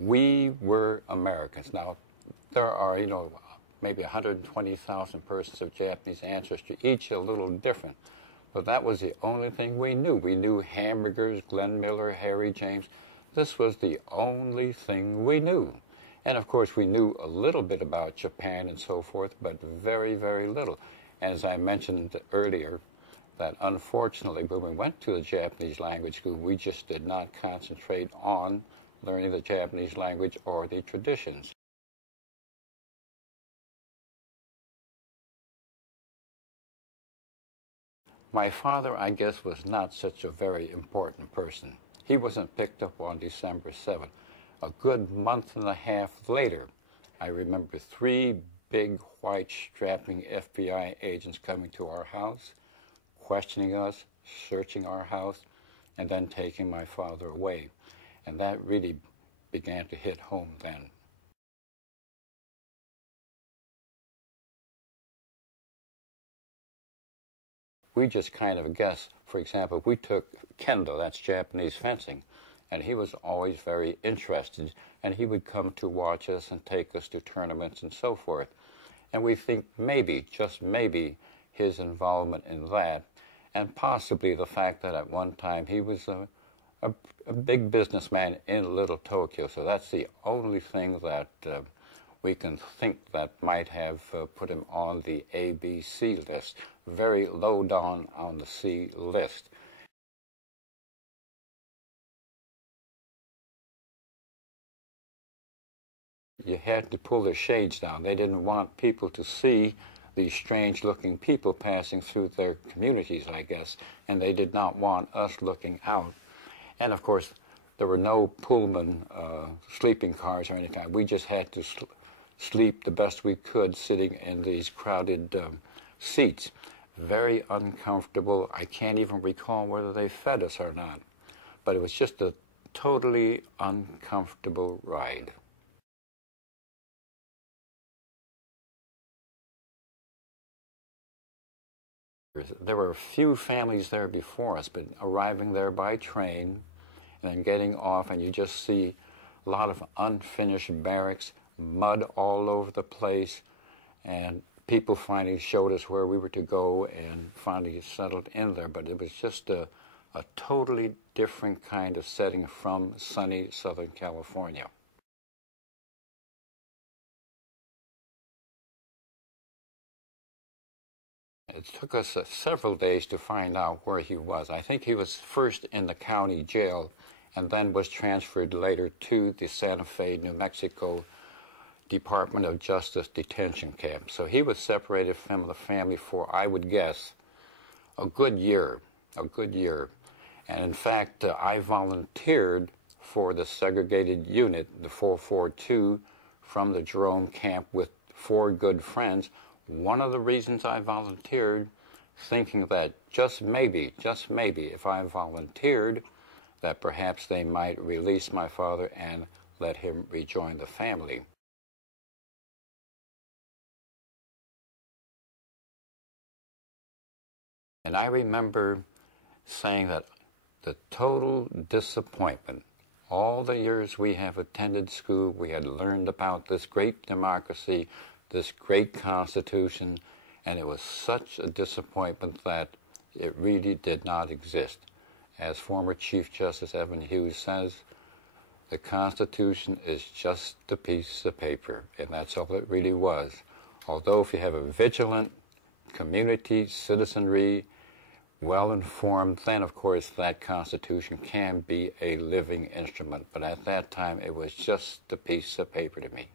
We were Americans. Now, there are, maybe 120,000 persons of Japanese ancestry, each a little different. But that was the only thing we knew. We knew hamburgers, Glenn Miller, Harry James. This was the only thing we knew. And of course, we knew a little bit about Japan and so forth, but very, very little. As I mentioned earlier, that unfortunately, when we went to the Japanese language school, we just did not concentrate on learning the Japanese language or the traditions. My father, I guess, was not such a very important person. He wasn't picked up on December 7th. A good month and a half later, I remember 3 big, white, strapping FBI agents coming to our house, questioning us, searching our house, and then taking my father away. And that really began to hit home then. We just kind of guessed. For example, we took kendo, that's Japanese fencing, and he was always very interested, and he would come to watch us and take us to tournaments and so forth. And we think maybe, just maybe, his involvement in that, and possibly the fact that at one time he was a big businessman in Little Tokyo. So that's the only thing that we can think that might have put him on the ABC list, very low down on the C list. You had to pull the shades down. They didn't want people to see these strange-looking people passing through their communities, I guess, and they did not want us looking out. And, of course, there were no Pullman sleeping cars or any kind. We just had to sleep the best we could sitting in these crowded seats. Very uncomfortable. I can't even recall whether they fed us or not. But it was just a totally uncomfortable ride. There were a few families there before us, but arriving there by train and then getting off, and you just see a lot of unfinished barracks, mud all over the place, and people finally showed us where we were to go and finally settled in there. But it was just a totally different kind of setting from sunny Southern California. It took us several days to find out where he was. I think he was first in the county jail and then was transferred later to the Santa Fe, New Mexico Department of Justice detention camp. So he was separated from the family for, I would guess, a good year. And in fact, I volunteered for the segregated unit, the 442, from the Jerome camp with 4 good friends. One of the reasons I volunteered, thinking that just maybe, if I volunteered, that perhaps they might release my father and let him rejoin the family. And I remember saying that the total disappointment, all the years we have attended school, we had learned about this great democracy, this great Constitution, and it was such a disappointment that it really did not exist. As former Chief Justice Evan Hughes says, the Constitution is just a piece of paper, and that's all it really was. Although if you have a vigilant community, citizenry, well-informed, then of course that Constitution can be a living instrument. But at that time, it was just a piece of paper to me.